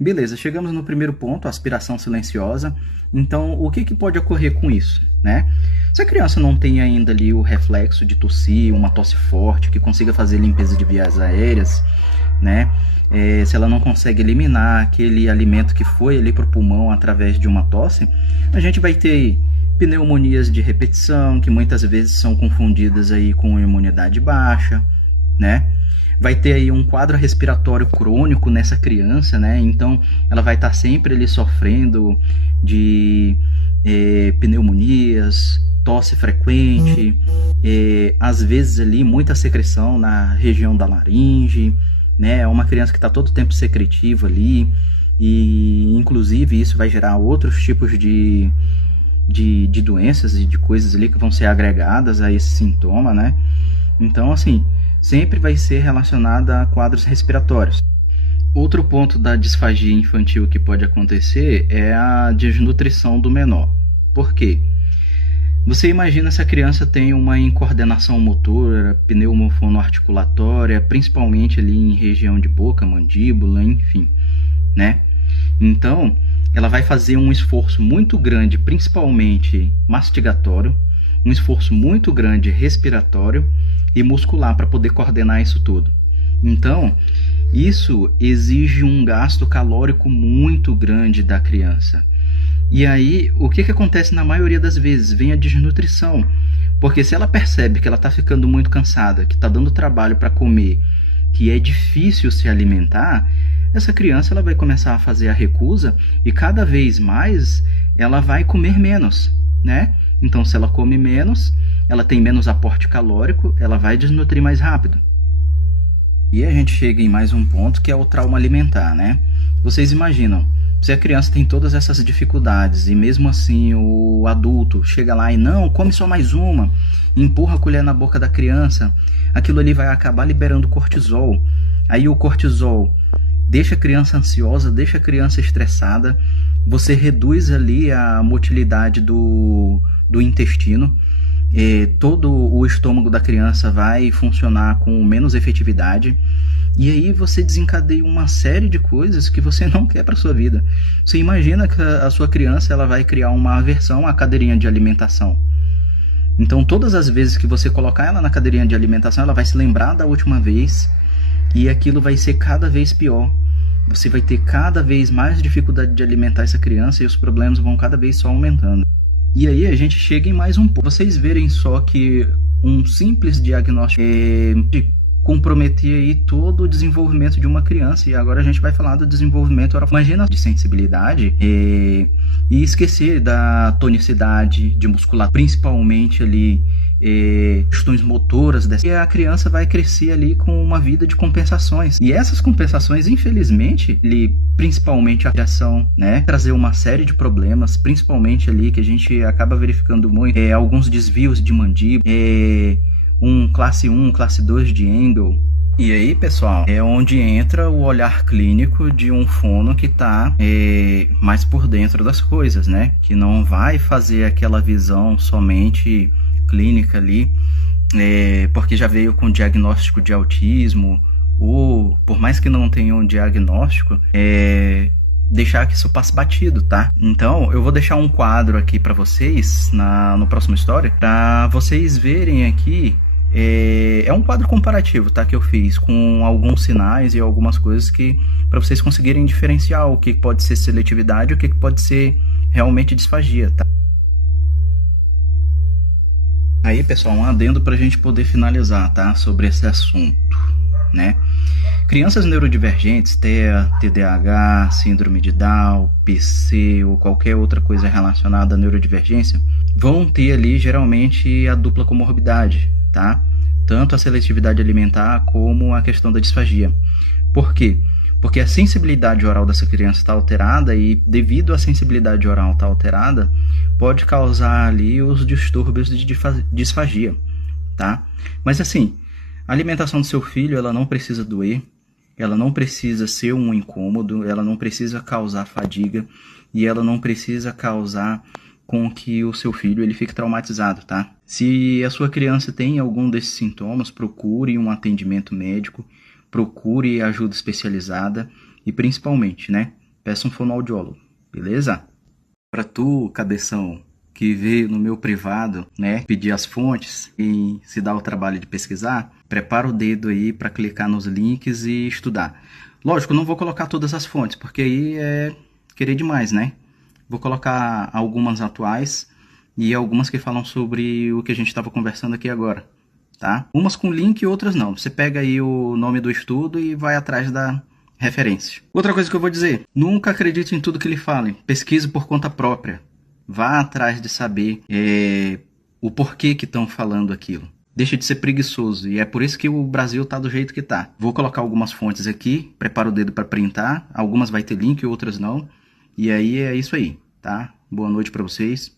Beleza, chegamos no primeiro ponto, aspiração silenciosa. Então, o que pode ocorrer com isso, né? Se a criança não tem ainda ali o reflexo de tossir, uma tosse forte, que consiga fazer limpeza de vias aéreas, né? Se ela não consegue eliminar aquele alimento que foi ali para o pulmão através de uma tosse, a gente vai ter pneumonias de repetição, que muitas vezes são confundidas aí com imunidade baixa, né? Vai ter aí um quadro respiratório crônico nessa criança, né? Então ela vai estar sempre ali sofrendo de pneumonias, tosse frequente, às vezes ali muita secreção na região da laringe, né? É uma criança que está todo o tempo secretiva ali, e inclusive isso vai gerar outros tipos de doenças e de coisas ali que vão ser agregadas a esse sintoma, né? Então, assim, sempre vai ser relacionada a quadros respiratórios. Outro ponto da disfagia infantil que pode acontecer é a desnutrição do menor. Por quê? Você imagina se a criança tem uma incoordenação motora, pneumofonoarticulatória, principalmente ali em região de boca, mandíbula, enfim, né? Então, ela vai fazer um esforço muito grande, principalmente mastigatório, um esforço muito grande respiratório e muscular para poder coordenar isso tudo. Então, isso exige um gasto calórico muito grande da criança. E aí, o que acontece na maioria das vezes? Vem a desnutrição. Porque se ela percebe que ela está ficando muito cansada, que está dando trabalho para comer, que é difícil se alimentar, essa criança ela vai começar a fazer a recusa e cada vez mais ela vai comer menos, né? Então, se ela come menos, ela tem menos aporte calórico, ela vai desnutrir mais rápido. E a gente chega em mais um ponto que é o trauma alimentar, né? Vocês imaginam, se a criança tem todas essas dificuldades e mesmo assim o adulto chega lá e não, come só mais uma, empurra a colher na boca da criança, aquilo ali vai acabar liberando cortisol. Aí o cortisol deixa a criança ansiosa, deixa a criança estressada, você reduz ali a motilidade do intestino, todo o estômago da criança vai funcionar com menos efetividade, e aí você desencadeia uma série de coisas que você não quer para sua vida. Você imagina que a sua criança ela vai criar uma aversão à cadeirinha de alimentação. Então todas as vezes que você colocar ela na cadeirinha de alimentação, ela vai se lembrar da última vez, e aquilo vai ser cada vez pior. Você vai ter cada vez mais dificuldade de alimentar essa criança e os problemas vão cada vez só aumentando. E aí a gente chega em mais um ponto. Vocês verem só que um simples diagnóstico comprometer aí todo o desenvolvimento de uma criança. E agora a gente vai falar do desenvolvimento oral. Imagina de sensibilidade e esquecer da tonicidade de musculatura, principalmente ali questões motoras dessa. E a criança vai crescer ali com uma vida de compensações. E essas compensações, infelizmente, principalmente a criação, né, trazer uma série de problemas, principalmente ali que a gente acaba verificando muito, alguns desvios de mandíbula, um classe 1, classe 2 de Engel. E aí, pessoal, é onde entra o olhar clínico de um fono que está mais por dentro das coisas, né? Que não vai fazer aquela visão somente clínica ali, porque já veio com diagnóstico de autismo, ou por mais que não tenha um diagnóstico, deixar que isso passe batido, tá? Então, eu vou deixar um quadro aqui para vocês no próximo story, para vocês verem aqui. É um quadro comparativo, tá, que eu fiz com alguns sinais e algumas coisas que para vocês conseguirem diferenciar o que pode ser seletividade e o que pode ser realmente disfagia, tá? Aí, pessoal, um adendo para a gente poder finalizar, tá, sobre esse assunto, né? Crianças neurodivergentes, TEA, TDAH, síndrome de Down, PC ou qualquer outra coisa relacionada à neurodivergência, vão ter ali geralmente a dupla comorbidade, tá? Tanto a seletividade alimentar como a questão da disfagia. Por quê? Porque a sensibilidade oral dessa criança está alterada e devido à sensibilidade oral estar alterada, pode causar ali os distúrbios de disfagia, tá? Mas assim, a alimentação do seu filho, ela não precisa doer, ela não precisa ser um incômodo, ela não precisa causar fadiga e ela não precisa causar com que o seu filho ele fique traumatizado, tá? Se a sua criança tem algum desses sintomas, procure um atendimento médico, procure ajuda especializada e principalmente, né, peça um fonoaudiólogo, beleza? Para tu, cabeção, que veio no meu privado, né, pedir as fontes e se dá o trabalho de pesquisar, prepara o dedo aí para clicar nos links e estudar. Lógico, não vou colocar todas as fontes, porque aí é querer demais, né? Vou colocar algumas atuais e algumas que falam sobre o que a gente estava conversando aqui agora, tá? Umas com link e outras não. Você pega aí o nome do estudo e vai atrás da referência. Outra coisa que eu vou dizer, nunca acredite em tudo que lhe falem. Pesquise por conta própria. Vá atrás de saber o porquê que estão falando aquilo. Deixa de ser preguiçoso, e é por isso que o Brasil tá do jeito que tá. Vou colocar algumas fontes aqui, prepara o dedo para printar, algumas vai ter link, outras não. E aí é isso aí, tá? Boa noite para vocês.